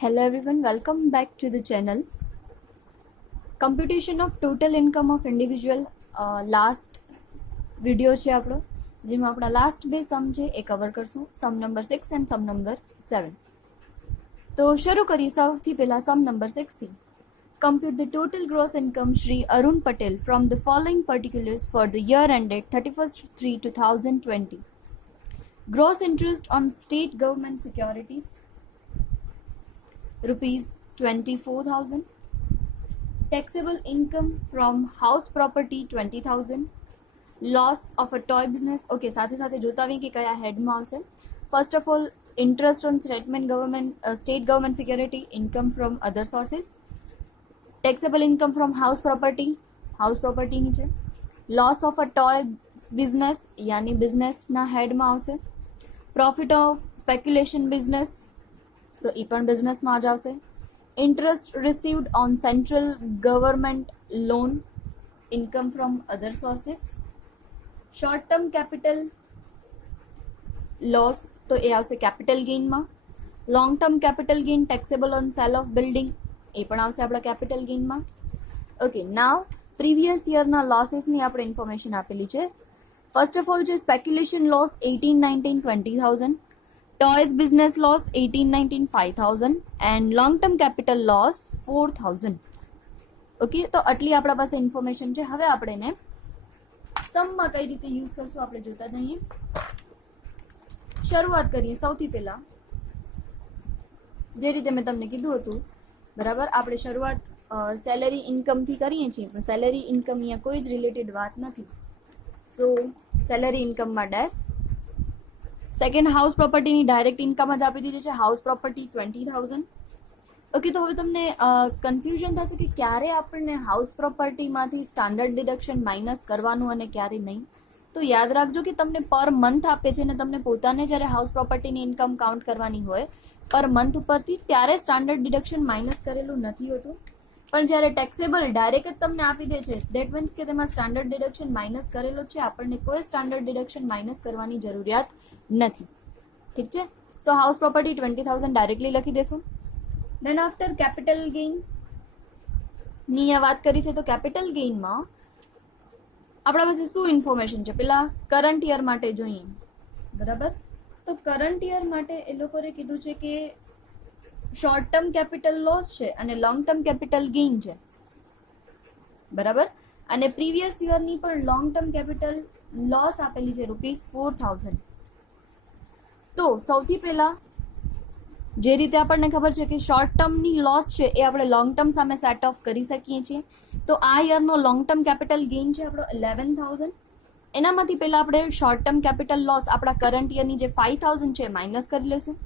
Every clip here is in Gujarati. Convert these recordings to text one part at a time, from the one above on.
Hello everyone, welcome back to the channel. Computation of total income of individual last video છે આપણો, જેમાં આપણા લાસ્ટ બે સમ છે એ કવર કરશું, sum number 6 and sum number 7. તો શરૂ કરીએ સૌથી પહેલા સમ નંબર 6 થી. Compute the total gross income Shri Arun Patel from the following particulars for the year ended 31st-3/2020. Gross interest on state government securities rupees 24,000. Taxable income from house property 20,000. Loss of a toy business. Okay, સાથે સાથે જોતા આવીએ કે કયા હેડમાં આવશે. First of all, interest on state government security, income from other sources. Taxable income from house property ની છે. Loss of a toy business यानी બિઝનેસના હેડમાં આવશે. Profit of speculation business, so એ પણ બિઝનેસમાં જ આવશે. Interest received on central government loan, income from other sources. Short term capital loss, તો એ આવશે capital gain માં. Long term capital gain taxable on sale of building, એ પણ આવશે આપણા capital gain માં. ઓકે, નાવ પ્રીવિયસ યરના લોસીસની આપણે ઇન્ફોર્મેશન આપેલી છે. ફર્સ્ટ ઓફ ઓલ છે speculation loss 18-19 20,000, toys business loss 18-19 5,000 and long term capital loss 4,000. Okay, તો આટલી આપણા પાસે ઇન્ફોર્મેશન છે. હવે આપણે એને સમમાં કઈ રીતે યુઝ કરશું આપણે જોતા જઈએ. શરૂઆત કરીએ સૌથી પહેલા જે રીતે મેં તમને કીધું હતું, બરાબર. આપણે શરૂઆત સેલેરી ઇન્કમથી કરીએ છીએ, પણ સેલેરી ઇન્કમ અહીંયા કોઈ જ રિલેટેડ વાત નથી. સો સેલેરી ઇન્કમમાં ડેશ. સેકન્ડ, હાઉસ પ્રોપર્ટીની ડાયરેક્ટ ઇન્કમ જ આપી દીધી છે, હાઉસ પ્રોપર્ટી 20,000. ઓકે, તો હવે તમને કન્ફ્યુઝન થશે કે ક્યારે આપણને હાઉસ પ્રોપર્ટીમાંથી સ્ટાન્ડર્ડ ડિડક્શન માઇનસ કરવાનું અને ક્યારે નહીં. તો યાદ રાખજો કે તમને પર મંથ આપે છે ને તમને પોતાને જ્યારે હાઉસ પ્રોપર્ટીની ઇન્કમ કાઉન્ટ કરવાની હોય પર મંથ ઉપરથી, ત્યારે સ્ટાન્ડર્ડ ડિડક્શન માઇનસ કરેલું નથી હોતું. પણ જ્યારે ટેક્સેબલ ડાયરેક્ટ જ તમને આપી દે છે, દેટ મીન્સ કે તેમાં સ્ટાન્ડર્ડ ડિડક્શન માઇનસ કરેલો છે, આપણને કોઈ સ્ટાન્ડર્ડ ડિડક્શન માઇનસ કરવાની જરૂરિયાત નથી. ઠીક છે. સો હાઉસ પ્રોપર્ટી 20,000 ડાયરેક્ટલી લખી દેશું. દેન આફ્ટર કેપિટલ ગેઇન ની વાત કરી છે, તો કેપિટલ ગેઇનમાં આપણા પાસે શું ઇન્ફોર્મેશન છે પેલા કરંટ યર માટે જોઈએ, બરાબર. તો કરંટ યર માટે એ લોકોએ કીધું છે કે શોર્ટ ટર્મ કેપિટલ લોસ છે અને લોંગ ટર્મ કેપિટલ ગેઇન છે, બરાબર. અને પ્રીવિયસ યરની પણ લોંગ ટર્મ કેપિટલ લોસ આપેલી છે ₹4,000. તો સૌથી પહેલા જે રીતે આપણને ખબર છે કે શોર્ટ ટર્મની લોસ છે એ આપણે લોંગ ટર્મ સામે સેટ ઓફ કરી શકીએ છીએ. તો આ યરનો લોંગ ટર્મ કેપિટલ ગેઇન છે આપણો 11,000. એનામાંથી પહેલા આપણે શોર્ટ ટર્મ કેપિટલ લોસ આપણા કરંટ યરની જે 5,000 છે માઇનસ કરી લઈશું.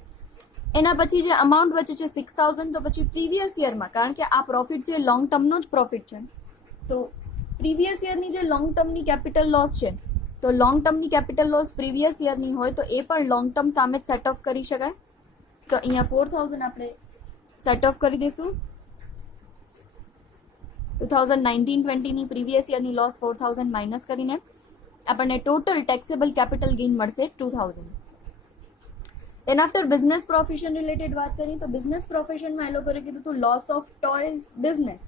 એના પછી જે અમાઉન્ટ બચે છે 6,000, તો પછી પ્રીવિયસ યરમાં, કારણ કે આ પ્રોફિટ છે લોંગ ટર્મનો જ પ્રોફિટ છે, તો પ્રીવિયસ યરની જે લોંગ ટર્મની કેપિટલ લોસ છે, તો લોંગ ટર્મની કેપિટલ લોસ પ્રીવિયસ યરની હોય તો એ પણ લોંગ ટર્મ સામે જ સેટ ઓફ કરી શકાય. તો અહીંયા 4,000 આપણે સેટ ઓફ કરી દઈશું. 2019-20 ની પ્રીવિયસ યરની લોસ 4,000 માઇનસ કરીને આપણને ટોટલ ટેક્સેબલ કેપિટલ ગેઇન મળશે 2,000. Then after business profession related વાત કરીએ, તો બિઝનેસ પ્રોફેશનમાં એ લોકોએ કીધું હતું loss of toys business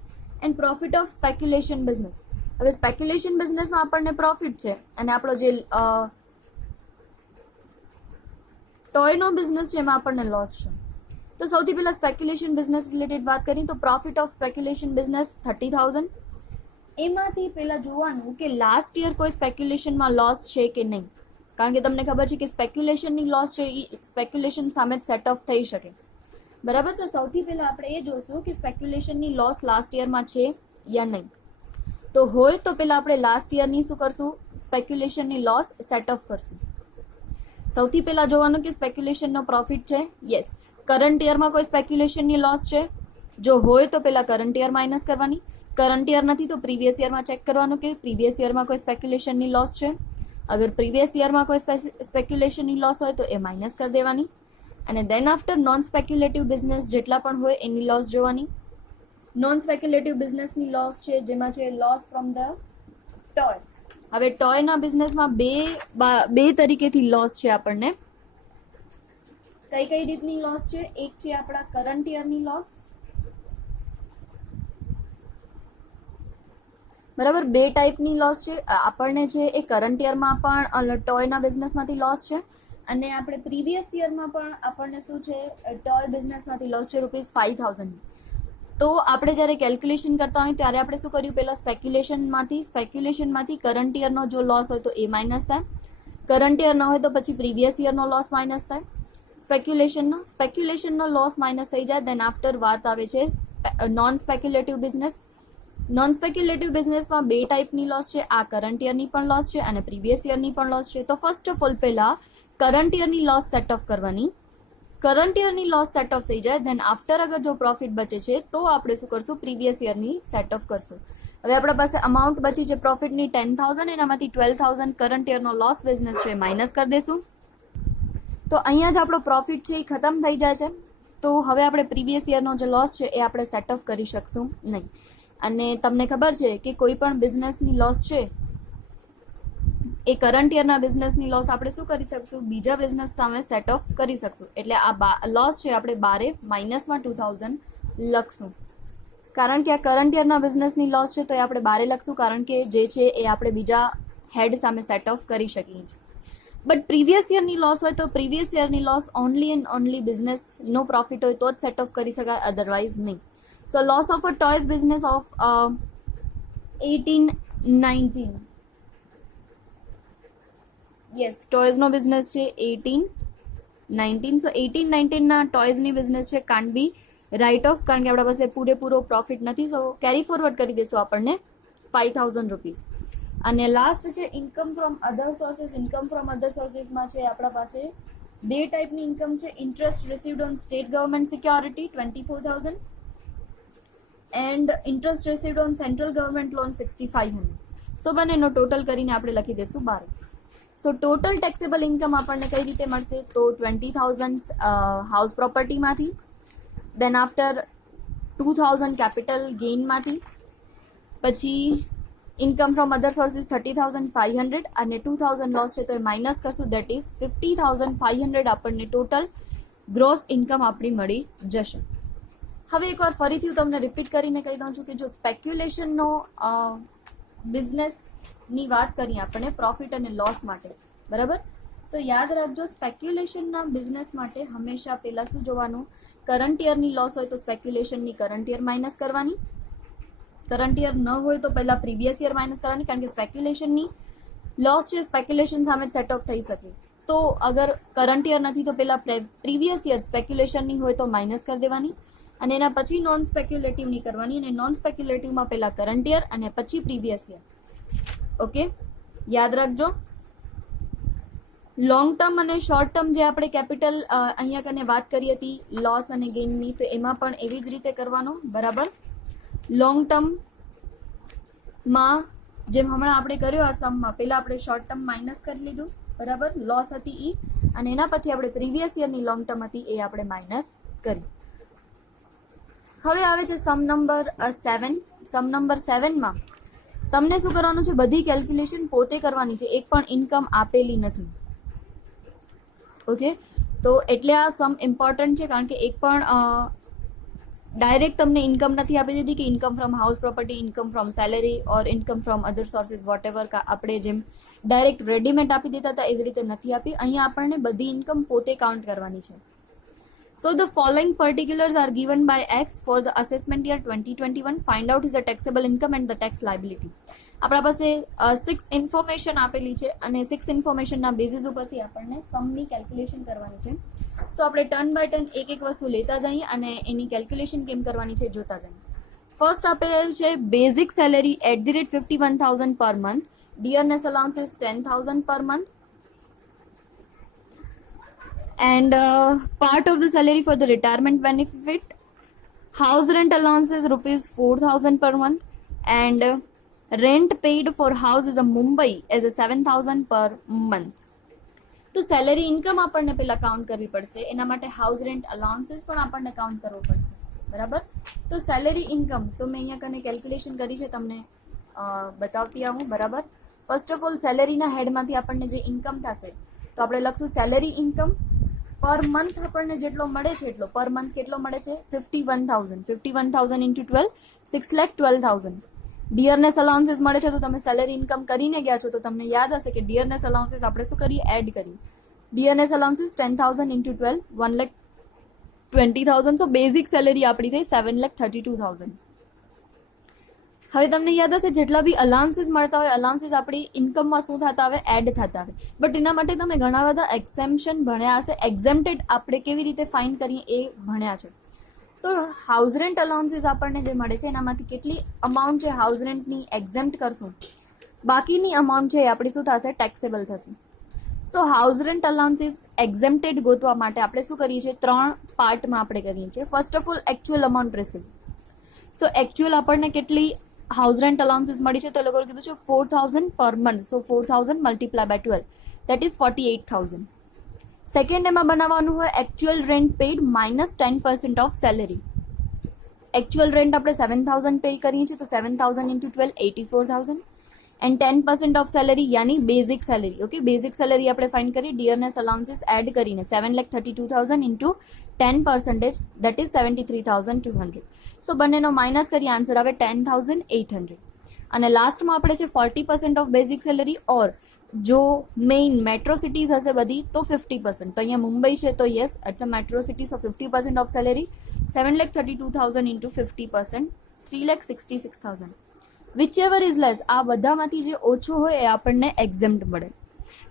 and profit of speculation business. હવે સ્પેક્યુલેશન બિઝનેસમાં આપણને પ્રોફિટ છે અને આપણો જે ટોયનો બિઝનેસ છે એમાં આપણને લોસ છે. તો સૌથી પહેલા સ્પેક્યુલેશન બિઝનેસ રિલેટેડ વાત કરીએ, તો પ્રોફિટ ઓફ સ્પેક્યુલેશન બિઝનેસ 30,000. એમાંથી પહેલા જોવાનું કે લાસ્ટ યર કોઈ સ્પેક્યુલેશનમાં લોસ છે કે નહીં, કારણ કે તમને ખબર છે કે સ્પેક્યુલેશનની લોસ છે એ સ્પેક્યુલેશન સામે જ સેટ ઓફ થઈ શકે, બરાબર. તો સૌથી પહેલા આપણે એ જોશું કે સ્પેક્યુલેશનની લોસ લાસ્ટ યરમાં છે યા નહીં. તો હોય તો પહેલા આપણે લાસ્ટ યરની શું કરશું, સ્પેક્યુલેશનની લોસ સેટ ઓફ કરશું. સૌથી પહેલા જોવાનું કે સ્પેક્યુલેશનનો પ્રોફિટ છે, યસ. કરંટ યરમાં કોઈ સ્પેક્યુલેશનની લોસ છે, જો હોય તો પહેલા કરંટ યર માઇનસ કરવાની. કરંટ યર નથી તો પ્રીવિયસ યરમાં ચેક કરવાનું કે પ્રીવિયસ યરમાં કોઈ સ્પેક્યુલેશનની લોસ છે. અગર પ્રીવિયસ યરમાં કોઈ સ્પેક્યુલેશનની લોસ હોય તો એ માઇનસ કરી દેવાની. અને દેન આફ્ટર નોન સ્પેક્યુલેટિવ બિઝનેસ જેટલા પણ હોય એની લોસ જોવાની. નોન સ્પેક્યુલેટિવ બિઝનેસની લોસ છે જેમાં છે લોસ ફ્રોમ ધ ટોય. હવે ટોયના બિઝનેસમાં બે તરીકેથી લોસ છે આપણને. કઈ કઈ રીતની લોસ છે? એક છે આપણા કરંટ યરની લોસ, બરાબર. બે ટાઈપની લોસ છે આપણને, છે એ કરંટ યરમાં પણ ટોયના બિઝનેસમાંથી લોસ છે, અને આપણે પ્રીવિયસ યરમાં પણ આપણને શું છે, ટોય બિઝનેસમાંથી લોસ છે ₹5000. તો આપણે જ્યારે કેલ્ક્યુલેશન કરતા હોય ત્યારે આપણે શું કર્યું, પહેલા સ્પેક્યુલેશનમાંથી કરંટ યરનો જો લોસ હોય તો એ માઇનસ થાય, કરંટ યર ન હોય તો પછી પ્રીવિયસ યરનો લોસ માઇનસ થાય, સ્પેક્યુલેશનનો લોસ માઇનસ થઈ જાય. દેન આફ્ટર વાત આવે છે નોન સ્પેક્યુલેટિવ બિઝનેસ. નોન સ્પેક્યુલેટિવ બિઝનેસમાં બે ટાઈપની લોસ છે, આ કરંટ યરની પણ લોસ છે અને પ્રીવિયસ યરની પણ લોસ છે. તો ફર્સ્ટ ઓફ ઓલ પહેલા કરંટ યરની લોસ સેટ ઓફ કરવાની. કરંટ યરની લોસ સેટ ઓફ થઈ જાય, ધેન આફ્ટર અગર જો પ્રોફિટ બચે છે તો આપણે શું કરશું, પ્રીવિયસ યરની સેટ ઓફ કરશું. હવે આપણા પાસે અમાઉન્ટ બચી છે પ્રોફિટની 10,000, એનામાંથી 12,000 કરંટ યરનો લોસ બિઝનેસ છે માઇનસ કરી દેશું. તો અહીંયા જ આપણો પ્રોફિટ છે એ ખતમ થઈ જાય છે. તો હવે આપણે પ્રીવિયસ યરનો જે લોસ છે એ આપણે સેટ ઓફ કરી શકશું નહીં. અને તમને ખબર છે કે કોઈ પણ બિઝનેસની લોસ છે એ કરંટ યરના બિઝનેસની લોસ આપણે શું કરી શકશું, બીજા બિઝનેસ સામે સેટ ઓફ કરી શકશું. એટલે આ લોસ છે આપણે બારે માઇનસમાં 2000 લખશું, કારણ કે આ કરંટ યરના બિઝનેસની લોસ છે તો એ આપણે બારે લખશું, કારણ કે જે છે એ આપણે બીજા હેડ સામે સેટ ઓફ કરી શકીએ છીએ. બટ પ્રીવિયસ યરની લોસ હોય તો પ્રીવિયસ યરની લોસ ઓનલી એન્ડ ઓનલી બિઝનેસનો પ્રોફિટ હોય તો જ સેટ ઓફ કરી શકાય, અધરવાઇઝ નહીં. So loss of a toys business of 1819. Yes, ટોયઝનો બિઝનેસ છે 1819. સો 1819ના ટોયઝની બિઝનેસ છે કાન્ટ બી રાઇટ ઓફ, કારણ કે આપણા પાસે પૂરેપૂરો પ્રોફિટ નથી. સો કેરી ફોરવર્ડ કરી દેશું આપણને ₹5000. અને લાસ્ટ છે income from other sources. Income from other સોર્सेसમાં છે આપણા પાસે બે ટાઈપની ઇન્કમ છે. Interest received on state government security 24,000 and interest received on central government loan 6,500. So બંનેનો ટોટલ કરીને આપણે લખી દઈશું 12. સો ટોટલ ટેક્સેબલ ઇન્કમ આપણને કઈ રીતે મળશે, તો 20,000 હાઉસ પ્રોપર્ટીમાંથી, દેન આફ્ટર 2,000 કેપિટલ ગેઇનમાંથી, પછી ઇન્કમ ફ્રોમ અધર સોર્સિસ 30,500 અને 2,000 લોસ છે તો એ માઇનસ કરશું, દેટ ઇઝ 50,500 આપણને ટોટલ ગ્રોસ ઇન્કમ આપણી મળી જશે. હવે એકવાર ફરીથી હું તમને રિપીટ કરીને કહી દઉં છું કે જો સ્પેક્યુલેશનનો બિઝનેસની વાત કરીએ આપણે પ્રોફિટ અને લોસ માટે, બરાબર, તો યાદ રાખજો સ્પેક્યુલેશનના બિઝનેસ માટે હંમેશા પહેલા શું જોવાનું, કરંટ યરની લોસ હોય તો સ્પેક્યુલેશનની કરંટ યર માઇનસ કરવાની, કરંટ યર ન હોય તો પહેલા પ્રીવિયસ યર માઇનસ કરવાની, કારણ કે સ્પેક્યુલેશનની લોસ છે સ્પેક્યુલેશન સામે સેટ ઓફ થઈ શકે. તો અગર કરંટ યર નથી તો પહેલા પ્રીવિયસ યર સ્પેક્યુલેશનની હોય તો માઇનસ કરી દેવાની, અને એના પછી નોન સ્પેક્યુલેટિવની કરવાની, અને નોન સ્પેક્યુલેટિવમાં પહેલા કરંટ યર અને પછી પ્રીવિયસ યર. ઓકે, યાદ રાખજો. લોંગ ટર્મ અને શોર્ટ ટર્મ જે આપણે કેપિટલ અહીંયા કને વાત કરી હતી લોસ અને ગેઇનની, તો એમાં પણ એવી જ રીતે કરવાનો, બરાબર. લોંગ ટર્મમાં જેમ હમણાં આપણે કર્યો આ સમમાં, પહેલા આપણે શોર્ટ ટર્મ માઇનસ કરી લીધું, બરાબર, લોસ હતી ઈ, અને એના પછી આપણે પ્રીવિયસ યરની લોંગ ટર્મ હતી એ આપણે માઇનસ કરી. હવે આવે છે સમ નંબર 7. સમ નંબર 7માં તમને શું કરવાનું છે, બધી કેલ્ક્યુલેશન પોતે કરવાની છે, એક પણ ઇન્કમ આપેલી નથી. ઓકે, તો એટલે આ સમ ઇમ્પોર્ટન્ટ છે, કારણ કે એક પણ ડાયરેક્ટ તમને ઇન્કમ નથી આપી દીધી કે income from house property, income from salary or income from other sources whatever, આપણે જેમ ડાયરેક્ટ રેડીમેડ આપી દીધા હતા એવી રીતે નથી આપી. અહીંયા આપણને બધી ઇન્કમ પોતે કાઉન્ટ કરવાની છે. So the following particulars are given by X for the assessment year 2021. Find out his taxable income and the tax liability. આપણા પાસે 6 ઇન્ફોર્મેશન આપેલી છે અને 6 ઇન્ફોર્મેશનના બેઝિસ ઉપરથી આપણને સમની કેલ્ક્યુલેશન કરવાની છે. સો આપણે ટર્ન બાય ટર્ન એક એક વસ્તુ લેતા જઈએ અને એની કેલ્ક્યુલેશન કેમ કરવાની છે જોતા જઈએ. ફર્સ્ટ આપેલ છે basic salary @51,000 per month, dearness allowances 10,000 per month, and part of the salary for the retirement benefit, house rent allowances ₹4,000 per month, and rent paid for house is a Mumbai as a 7,000 per month. તો સેલેરી ઇન્કમ આપણને પહેલા કાઉન્ટ કરવી પડશે, એના માટે હાઉસ રેન્ટ અલાઉન્સીસ પણ આપણને કાઉન્ટ કરવો પડશે, બરાબર. તો સેલેરી ઇન્કમ તો મેં અહીંયા કને કેલ્ક્યુલેશન કરી છે, તમને બતાવતી આવું, બરાબર. ફર્સ્ટ ઓફ ઓલ સેલેરીના હેડમાંથી આપણને જે ઇન્કમ થશે તો આપણે લખશું સેલેરી ઇન્કમ પર મંથ આપણને જેટલો મળે છે એટલો પર મંથ કેટલો મળે છે 51,000 ઇન્ટુ 12 6,12,000 ડિયરનેસ અલાઉન્સીસ મળે છે. તો તમે સેલેરી ઇન્કમ કરીને ગયા છો તો તમને યાદ હશે કે ડિયરનેસ અલાઉન્સીસ આપણે શું કરીએ એડ કરીએ. Dearness allowances 10,000 into 12 1,20,000. સો બેઝિક સેલેરી આપણી થઈ 7,32,000. હવે તમને યાદ હશે જેટલા બી અલાઉન્સીસ મળતા હોય અલાઉન્સીસ આપણી ઇન્કમમાં શું થતા આવે એડ થતા આવે. બટ એના માટે તમે ઘણા બધા એક્સેમ્પશન ભણ્યા હશે. એક્ઝેમ્પ્ટેડ આપણે કેવી રીતે ફાઇન્ડ કરીએ એ ભણ્યા છે. તો હાઉસ રેન્ટ અલાઉન્સીસ આપણને જે મળે છે એનામાંથી કેટલી અમાઉન્ટ છે હાઉસ રેન્ટની એક્ઝેમ્પ્ટ કરશું, બાકીની અમાઉન્ટ છે એ આપણી શું થશે ટેક્સેબલ થશે. સો હાઉસ રેન્ટ અલાઉન્સીસ એક્ઝેમ્પ્ટેડ ગોતવા માટે આપણે શું કરીએ છીએ 3 પાર્ટમાં આપણે કરીએ છીએ. First of all actual amount receive. So actual આપણને કેટલી હાઉસ રેન્ટ અલાઉન્સીસ મળી છે તો એ લોકોએ કીધું છે 4,000 per month. So 4,000 multiply by 12 that is 48,000. Second એમાં બનાવવાનું હોય actual rent paid minus 10% of salary. Actual rent આપણે 7,000 પે કરીએ છીએ તો 7,000 ઇન્ટુ 12 84,000 એન્ડ 10% ઓફ સેલેરી યાની basic salary. Okay, basic salary આપણે ફાઇન્ડ કરીએ ડિયરનેસ અલાઉન્સીસ એડ કરીને 7,32,000 ઇન્ટુ 10% દેટ ઇઝ 73,200. સો બંનેનો માઇનસ કરી આન્સર આવે 10,800. અને લાસ્ટમાં આપણે છે 40% ઓફ બેઝિક સેલેરી ઓર જો મેઇન મેટ્રો સિટીઝ હશે બધી તો 50%. તો અહીંયા મુંબઈ છે તો યસ એટલે metro city. So 50% of salary 7,32,000 into 50% 3,66,000. Whichever is less આ બધામાંથી જે ઓછો હોય એ આપણને એક્ઝેમ્પ્ટ મળે.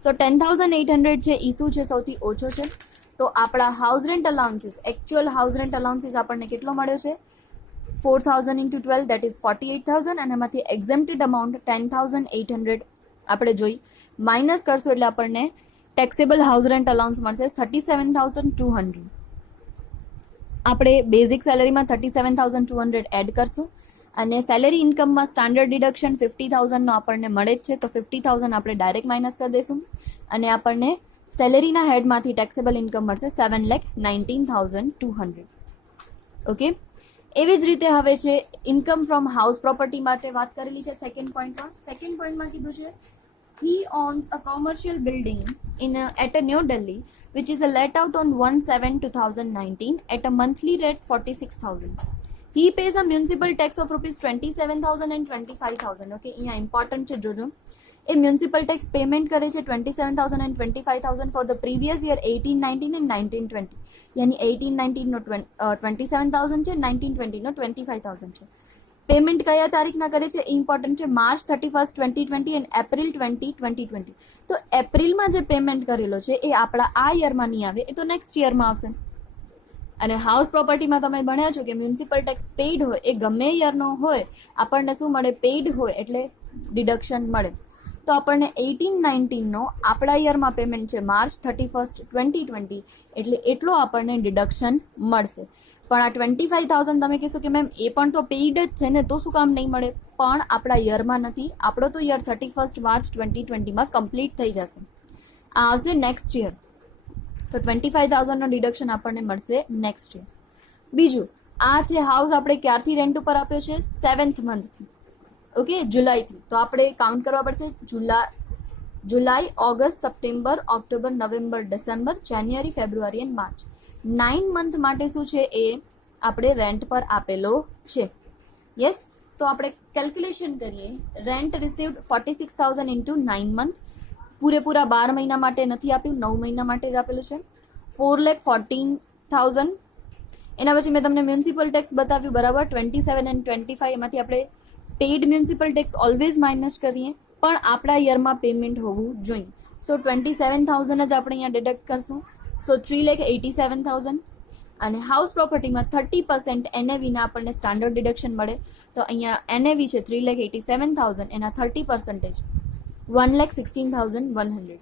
સો 10,800 છે એ શું છે સૌથી ઓછો છે. તો આપણા house rent allowances actual house rent allowances આપણને કેટલો મળ્યો છે 4,000 ઇન્ટુ 12 દેટ ઇઝ 48,000 અને એમાંથી એક્ઝેમ્પ્ટેડ અમાઉન્ટ 10,800 આપણે જોઈ માઇનસ કરશું એટલે આપણને ટેક્સેબલ હાઉસ રેન્ટ અલાઉન્સ મળશે 37,200. આપણે બેઝિક સેલેરીમાં 37,200 એડ કરશું અને સેલેરી ઇન્કમમાં સ્ટાન્ડર્ડ ડિડક્શન 50,000 નો આપણને મળે જ છે તો 50,000 આપણે ડાયરેક્ટ માઇનસ કરી દઈશું અને આપણને સેલેરીના હેડમાંથી ટેક્સેબલ ઇન્કમ મળશે 7,19,200. ઓકે, એવી જ રીતે હવે છે ઇન્કમ ફ્રોમ હાઉસ પ્રોપર્ટી માટે વાત કરેલી છે સેકન્ડ પોઈન્ટમાં કીધું છે he owns a commercial building at New Delhi which is let out on 1/7/2019 at a monthly rate 46,000. He pays a municipal tax of rupees 27,000 and 25,000. Okay, અહીંયા ઇમ્પોર્ટન્ટ છે જોજો. એ મ્યુનિસિપલ ટેક્સ પેમેન્ટ કરે છે 27,000 and 25,000 for the previous year 18-19 and 19-20. યાની 18-19 નો 27,000 છે, 19-20 નો 25,000 છે. પેમેન્ટ કયા તારીખના કરે છે ઇમ્પોર્ટન્ટ છે માર્ચ 31st 2020 એન્ડ એપ્રિલ 2020. તો એપ્રિલમાં જે પેમેન્ટ કરેલો છે એ આપણા આ યરમાં નહીં આવે, એ તો નેક્સ્ટ યરમાં આવશે. અને હાઉસ પ્રોપર્ટીમાં તમે ભણ્યા છો કે મ્યુનિસિપલ ટેક્સ પેઇડ હોય એ ગમે યરનો હોય આપણને શું મળે પેઇડ હોય એટલે ડિડક્શન મળે. તો આપણને 18-19 નો આપણા યરમાં પેમેન્ટ છે માર્ચ 31st 2020 એટલે એટલો આપણને ડિડક્શન મળશે. પણ આ 25,000 તમે કહેશો કે મેમ એ પણ તો પેઇડ જ છે ને તો શું કામ નહીં મળે, પણ આપણા યરમાં નથી. આપણો તો યર 31st માર્ચ 2020માં કમ્પ્લીટ થઈ જશે, આ આવશે નેક્સ્ટ યર. તો 25,000 નો ડિડક્શન આપણને મળશે નેક્સ્ટ યર. બીજું આ છે હાઉસ આપણે ક્યારથી રેન્ટ ઉપર આપ્યો છે 7th મંથથી. ઓકે, જુલાઈથી. તો આપણે કાઉન્ટ કરવા પડશે July, August, September, October, November, December, January, February and March. 9 month માટે શું છે એ આપણે રેન્ટ પર આપેલો છે. યસ, તો આપણે કેલ્ક્યુલેશન કરીએ. Rent received 46,000 into 9 month. પૂરેપૂરા 12 મહિના માટે નથી આપ્યું, 9 મહિના માટે જ આપેલું છે 4,14,000. એના પછી મેં તમને મ્યુનિસિપલ ટેક્સ બતાવ્યું બરાબર 27 and 25. એમાંથી આપણે paid municipal tax always minus કરીએ પણ આપણા યરમાં પેમેન્ટ હોવું જોઈએ. સો 27,000 જ આપણે અહીંયા ડિડક્ટ કરશું. સો 3,87,000 અને હાઉસ પ્રોપર્ટીમાં 30% એનએવીના આપણને સ્ટાન્ડર્ડ ડિડક્શન મળે. તો અહીંયા એનએવી છે 3,87,000 એના 30% 1,16,100.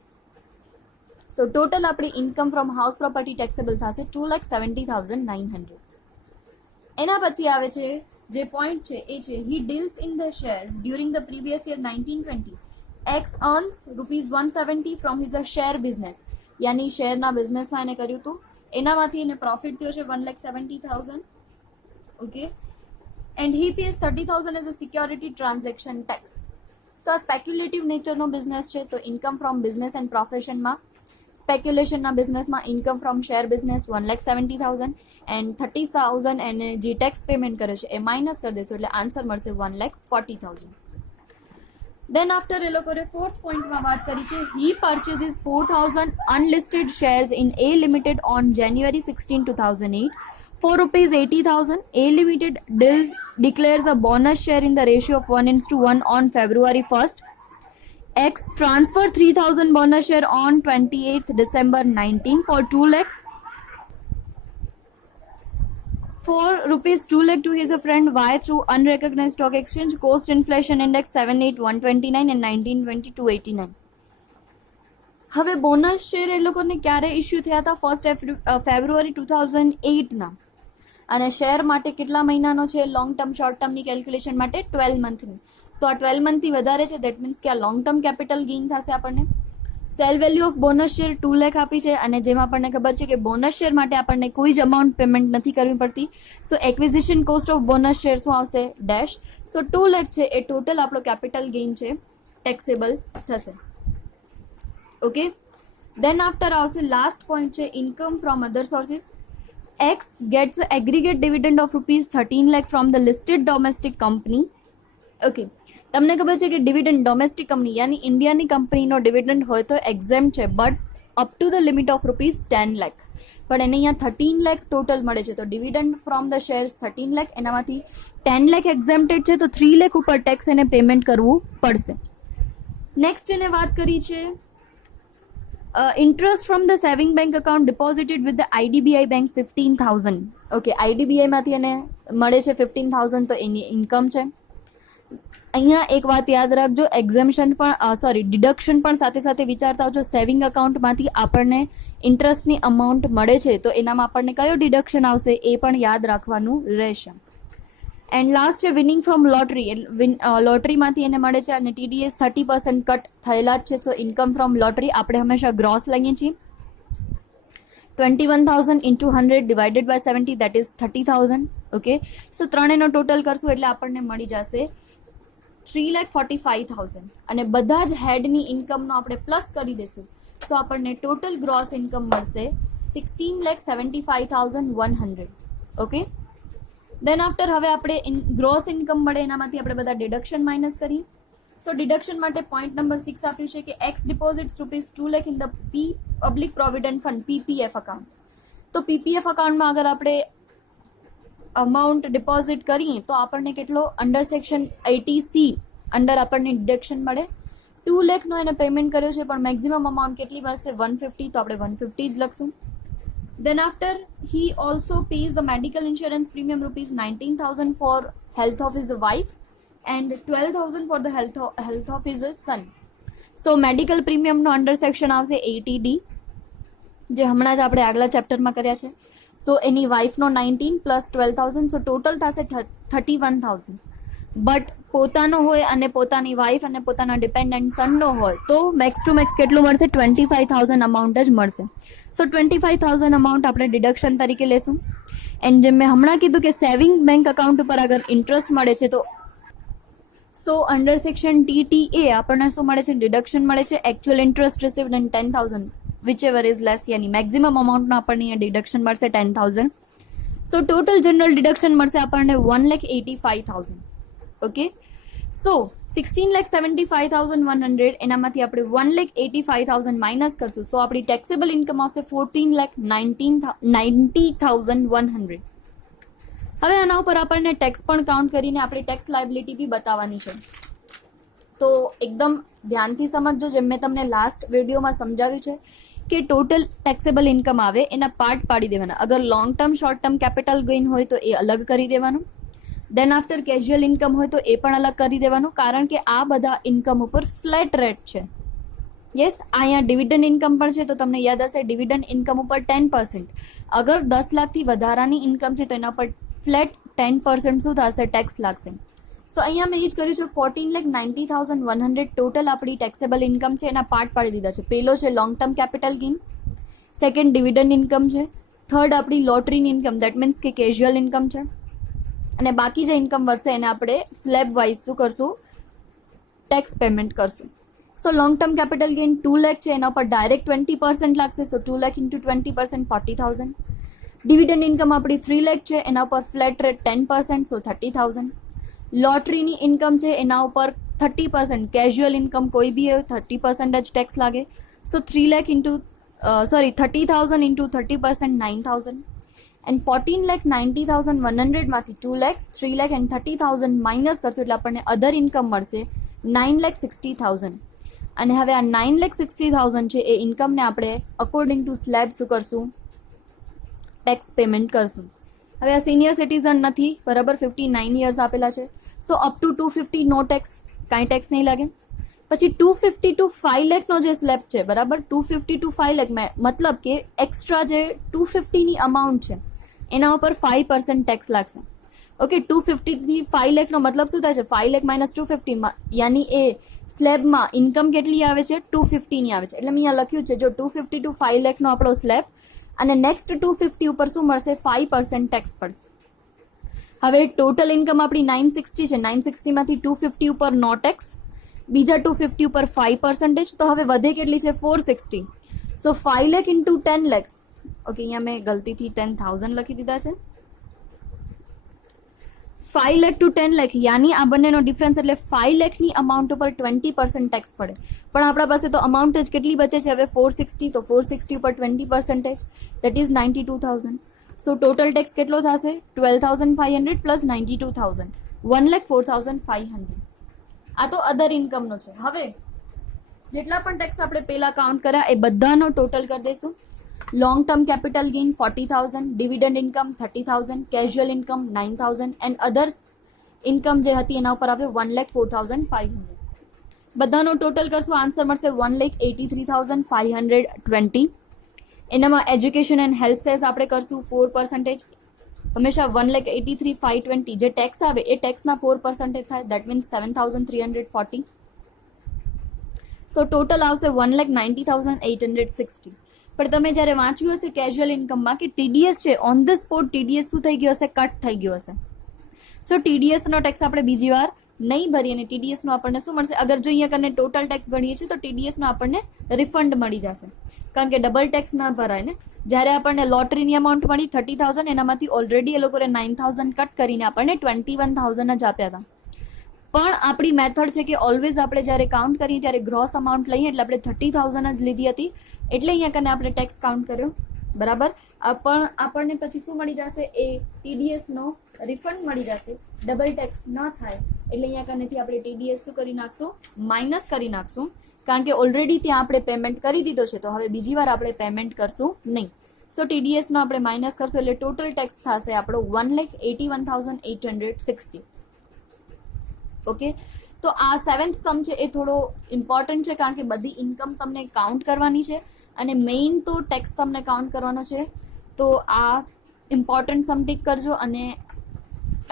સો ટોટલ આપણી income from house property taxable થશે 2,70,900. એના પછી આવે છે જે પોઈન્ટ છે એ છે he deals in the shares during the previous year 1920. X earns ₹170 from his share business. યાની શેરના બિઝનેસમાં એને કર્યું હતું એનામાંથી એને પ્રોફિટ થયો છે 1,70,000. Okay, and he pays 30,000 as a security transaction tax. તો આ સ્પેક્યુલેટિવ નેચરનો બિઝનેસ છે. તો ઇન્કમ ફ્રોમ બિઝનેસ એન્ડ પ્રોફેશનમાં સ્પેક્યુલેશનના બિઝનેસમાં income from share business 1,70,000 and 30,000 એને જે ટેક્સ પેમેન્ટ કરે છે એ માઇનસ કરી દેશો એટલે આન્સર મળશે 1,40,000. Then after એ લોકોએ ફોર્થ પોઈન્ટમાં વાત કરી છે he purchases 4,000 unlisted shares in A Limited on January 16, 2008 for rupees 80,000. A Limited declares a bonus share in the ratio of 1:1 on February 1st. X transfer 3,000 bonus share on 28th December 19 for 2 lakh. For rupees 2 lakh to his friend Y through unrecognized stock exchange. Cost inflation index 78129 and 192289. હવે બોનસ શેર એ લોકોને ક્યારે ઇસ્યુ થયા હતા? 1 ફેબ્રુઆરી 2008 અને શેર માટે કેટલા મહિનાનો છે? લોંગ ટર્મ શોર્ટ ટર્મની કેલ્ક્યુલેશન માટે 12 મંથની. તો આ 12 મંથથી વધારે છે, દેટ મીન્સ કે આ લોંગ ટર્મ કેપિટલ ગેઇન થશે આપણને. Cell value of bonus share 2 lakh આપી છે અને જેમાં આપણને ખબર છે કે બોનસ શેર માટે આપણને કોઈ જ અમાઉન્ટ પેમેન્ટ નથી કરવી પડતી. So acquisition cost of bonus share શું આવશે? ડેશ. સો 2 લાખ છે એ ટોટલ આપણો કેપિટલ ગેઇન છે, ટેક્સેબલ થશે. ઓકે, દેન આફ્ટર આવશે લાસ્ટ પોઈન્ટ છે income from other sources. X gets aggregate dividend of rupees 13 lakh from the listed domestic company. Okay, તમને ખબર છે કે ડિવિડન્ડ ડોમેસ્ટિક કંપની યાની ઇન્ડિયાની કંપનીનો ડિવિડન્ડ હોય તો એક્ઝેમ્પ્ટ છે, but up to the limit of rupees 10 lakh. પણ એને અહીંયા 13 લાખ ટોટલ મળે છે. તો dividend from the shares 13 lakh, એનામાંથી 10 લાખ એક્ઝેમ્પ્ટેડ છે તો 3 લાખ ઉપર ટેક્સ એને પેમેન્ટ કરવું પડશે. નેક્સ્ટ એને વાત કરી છે interest from the saving bank account deposited with the IDBI bank 15,000. Okay, આઈડીબીઆઈમાંથી એને મળે છે 15,000 તો એની ઇન્કમ છે. અહીંયા એક વાત યાદ રાખજો, એક્ઝેમ્પશન પણ ડિડક્શન પણ સાથે સાથે વિચારતા આવજો. સેવિંગ અકાઉન્ટમાંથી આપણને ઇન્ટરેસ્ટની અમાઉન્ટ મળે છે તો એનામાં આપણને કયો ડિડક્શન આવશે એ પણ યાદ રાખવાનું રહેશે. એન્ડ લાસ્ટ છે વિનિંગ ફ્રોમ લોટરી. લોટરીમાંથી એને મળે છે અને TDS 30% કટ થયેલા જ છે. તો ઇન્કમ ફ્રોમ લોટરી આપણે હંમેશા ગ્રોસ લઈએ છીએ. 21,000 into 100 divided by 70 that is 30,000. Okay, so ત્રણેનો ટોટલ કરશું એટલે આપણને મળી જશે 3,45,000 અને બધા જ હેડની ઇન્કમનો આપણે પ્લસ કરી દઈશું તો આપણને ટોટલ ગ્રોસ ઇન્કમ મળશે 16,75,100. ઓકે, દેન આફ્ટર હવે આપણે ગ્રોસ ઇન્કમ મળે એનામાંથી આપણે બધા ડિડક્શન માઇનસ કરીએ. સો ડિડક્શન માટે પોઈન્ટ નંબર 6 આપ્યું છે કે x deposits rupees 2 lakh in the public provident fund PPF account. તો PPF અકાઉન્ટમાં અગર આપણે અમાઉન્ટ ડિપોઝિટ કરીએ તો આપણને કેટલો અંડર સેક્શન 80C અંડર આપણને ડિડક્શન મળે. 2 લાખનો એને પેમેન્ટ કર્યો છે પણ મેક્સિમમ અમાઉન્ટ કેટલી મળશે? 150. તો આપણે 150 જ લખશું. Then after he also pays the medical insurance premium rupees 19,000 for health of his wife and 12,000 for the health of his son. So medical premium no under section આવશે 80D જે હમણાં જ આપણે આગલા ચેપ્ટરમાં કર્યા છે. સો એની વાઇફનો 19 પ્લસ 12,000 સો ટોટલ થશે 31,000. બટ પોતાનો હોય અને પોતાની વાઇફ અને પોતાના ડિપેન્ડન્ટ સનનો હોય તો મેક્સ ટુ મેક્સ કેટલું મળશે? 25,000 અમાઉન્ટ જ મળશે. સો 25,000 અમાઉન્ટ આપણે ડિડક્શન તરીકે લેશું. એન્ડ જેમ મેં હમણાં કીધું કે સેવિંગ બેંક અકાઉન્ટ ઉપર અગર ઇન્ટરેસ્ટ મળે છે તો સો અંડર સેક્શન TTA આપણને શું મળે છે? ડિડક્શન મળે છે. Actual interest received and 10,000 whichever is less યાની મેક્સિમમ અમાઉન્ટમાં આપણને અહીંયા ડિડક્શન મળશે 10,000. સો ટોટલ જનરલ ડિડક્શન મળશે આપણને 1,85,000. ઓકે, સો 16,75,100 એનામાંથી આપણે 1,85,000 માઇનસ કરશું સો આપણી ટેક્સેબલ ઇન્કમ આવશે 14,90,100. હવે આના ઉપર આપણને ટેક્સ પણ કાઉન્ટ કરીને આપણી ટેક્સ લાયબિલિટી બી બતાવવાની છે. તો એકદમ ધ્યાનથી સમજજો. જેમ મેં તમને લાસ્ટ વિડીયોમાં સમજાવ્યું છે કે ટોટલ ટેક્સેબલ ઇન્કમ આવે એના પાર્ટ પાડી દેવાના. અગર long term short term capital gain હોય તો એ અલગ કરી દેવાનું. દેન આફ્ટર કેઝ્યુઅલ ઇન્કમ હોય તો એ પણ અલગ કરી દેવાનું કારણ કે આ બધા ઇન્કમ ઉપર ફ્લેટ રેટ છે. યસ, અહીંયા ડિવિડન્ડ ઇન્કમ પણ છે તો તમને યાદ હશે ડિવિડન્ડ ઇન્કમ ઉપર 10%. અગર 10 લાખથી વધારાની ઇન્કમ છે તો એના પર ફ્લેટ 10% શું થશે? ટેક્સ લાગશે. સો અહીંયા મેં એ જ કર્યું છે 14,90,100 ટોટલ આપણી ટેક્સેબલ ઇન્કમ છે એના પાર્ટ પાડી દીધા છે. પહેલો છે long term capital gain, second dividend income છે, થર્ડ આપણી લોટરીની ઇન્કમ દેટ મીન્સ કે કેઝ્યુઅલ ઇન્કમ છે અને બાકી જે ઇન્કમ વધશે એને આપણે સ્લેબ વાઇઝ શું કરશું? ટેક્સ પેમેન્ટ કરશું. સો long term capital gain 2 lakh છે, એના પર ડાયરેક્ટ 20% લાગશે. સો 2 લાખ ઇન્ટુ 20% 40,000. ડિવિડન્ડ ઇન્કમ આપણી 3 લાખ છે, એના ઉપર ફ્લેટ રેટ 10%, સો 30,000. લોટરીની ઇન્કમ છે, એના ઉપર 30%, કેઝ્યુઅલ ઇન્કમ કોઈ બી હોય 30% જ ટેક્સ લાગે. સો 3 લાખ ઇન્ટુ 30,000 ઇન્ટુ 30% 9,000. એન્ડ 14,90,100 માંથી 2 લાખ 3 લાખ એન્ડ 30,000 માઇનસ કરશું એટલે આપણને અધર ઇન્કમ મળશે 9,60,000. અને હવે આ 9,60,000 છે એ ઇન્કમને આપણે અકોર્ડિંગ ટુ સ્લેબ શું કરશું, ટેક્સ પેમેન્ટ કરશું. હવે આ સિનિયર સિટીઝન નથી, બરાબર, 59 યર્સ આપેલા છે. સો અપ ટુ 250 નો ટેક્સ, કાંઈ ટેક્સ નહીં લાગે. પછી 250 ટુ 5 લાખનો જે સ્લેબ છે, બરાબર, 250 ટુ 5 લાખ મતલબ કે એક્સ્ટ્રા જે 250ની અમાઉન્ટ છે એના ઉપર 5% ટેક્સ લાગશે. ઓકે, 250 થી 5 લાખનો મતલબ શું થાય છે, 5 લાખ માઇનસ 250, યાની એ સ્લેબમાં ઇન્કમ કેટલી આવે છે, 250ની આવે છે. એટલે મેં અહીંયા લખ્યું છે, જો 250 ટુ 5 લાખનો આપણો સ્લેબ અને નેક્સ્ટ 250 ઉપર શું મળશે, 5% ટેક્સ પડશે. હવે ટોટલ ઇન્કમ આપણી 960 છે, 960 માંથી 250 ઉપર નો ટેક્સ, બીજા 250 ઉપર 5%, તો હવે વધે કેટલી છે, 460. સો 5 લાખ ઇન્ટુ 10 લાખ, ઓકે અહીંયા મેં ગલતીથી 10,000 લખી દીધા છે. 5 લાખ ટુ 10 લાખ, યાની આ બંનેનો ડિફરન્સ, એટલે 5 લાખની અમાઉન્ટ ઉપર 20% ટેક્સ પડે. પણ આપણા પાસે તો અમાઉન્ટ જ કેટલી બચે છે હવે, 460, તો 460 ઉપર 20%, that is 92,000. So total tax કેટલો થશે, 12,500 પ્લસ 92,000, 1,04,500. આ તો અધર ઇન્કમનો છે. હવે જેટલા પણ ટેક્સ આપણે પહેલા કાઉન્ટ કર્યા એ બધાનો ટોટલ કરી દઈશું. Long term capital gain 40,000, dividend income 30,000, casual income 9,000 and others income જે હતી એના ઉપર આવે 1,04,500. બધાનો ટોટલ કરશું, આન્સર મળશે 1,83,520. એનામાં એજ્યુકેશન એન્ડ હેલ્થ સેસ આપણે કરશું 4%. હંમેશા 1,83,520 જે ટેક્સ આવે એ ટેક્સના 4% થાય, દેટ મીન્સ 7,340. સો ટોટલ આવશે 1,90,860. પણ તમે જ્યારે વાંચ્યું હશે કેઝ્યુઅલ ઇન્કમમાં કે ટીડીએસ છે, ઓન ધ સ્પોટ ટીડીએસ શું થઈ ગયો હશે, કટ થઈ ગયો હશે. સો ટીડીએસનો ટેક્સ આપણે બીજી વાર નહીં ભરીએ અને ટીડીએસનો આપણને શું મળશે, અગર જો અહીંયા કરીને ટોટલ ટેક્સ ગણીએ છીએ તો ટીડીએસનો આપણને રિફંડ મળી જશે, કારણ કે ડબલ ટેક્સ ના ભરાય ને. જ્યારે આપણને લોટરીની અમાઉન્ટ મળી 30,000, એનામાંથી ઓલરેડી એ લોકોએ 9,000 કટ કરીને આપણને 21,000 જ આપ્યા હતા. પણ આપણી મેથડ છે કે ઓલવેઝ આપણે જ્યારે કાઉન્ટ કરીએ ત્યારે ગ્રોસ અમાઉન્ટ લઈએ, એટલે આપણે 30,000 જ લીધી હતી, એટલે અહીંયા કને આપણે ટેક્સ કાઉન્ટ કર્યો, બરાબર. પણ આપણને પછી શું મળી જશે, એ ટીડીએસનો રિફંડ મળી જશે, ડબલ ટેક્સ ન થાય. એટલે અહીંયા કનેથી આપણે ટીડીએસ શું કરી નાખશું, માઇનસ કરી નાખશું, કારણ કે ઓલરેડી ત્યાં આપણે પેમેન્ટ કરી દીધો છે, તો હવે બીજી વાર આપણે પેમેન્ટ કરશું નહીં. સો ટીડીએસનો આપણે માઇનસ કરશું એટલે ટોટલ ટેક્સ થશે આપણો 1,81,860. ઓકે, તો આ 7th સમ છે એ થોડો ઇમ્પોર્ટન્ટ છે, કારણ કે બધી ઇન્કમ તમને કાઉન્ટ કરવાની છે અને મેઇન તો ટેક્સ તમને કાઉન્ટ કરવાનો છે. તો આ ઇમ્પોર્ટન્ટ સમ ટીક કરજો, અને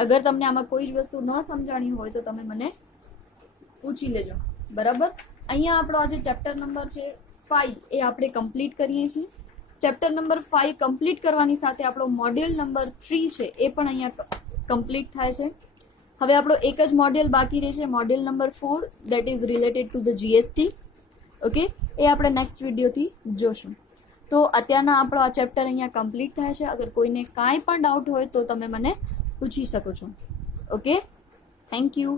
અગર તમને આમાં કોઈ જ વસ્તુ ન સમજાણી હોય તો તમે મને પૂછી લેજો, બરાબર. અહીંયા આપણો આજે ચેપ્ટર નંબર છે 5 એ આપણે કમ્પ્લીટ કરીએ છીએ. ચેપ્ટર નંબર 5 કમ્પ્લીટ કરવાની સાથે આપણો મોડ્યુલ નંબર 3 છે એ પણ અહીંયા કમ્પ્લીટ થાય છે. હવે આપણો એક જ મોડ્યુલ બાકી રહેશે, module number 4, that is related to the GST. Okay, એ આપણે નેક્સ્ટ વિડીયોથી જોશું. તો અત્યારના આપણો આ ચેપ્ટર અહીંયા કમ્પ્લીટ થાય છે. અગર કોઈને કાંઈ પણ ડાઉટ હોય તો તમે મને પૂછી શકો છો. Okay, thank you.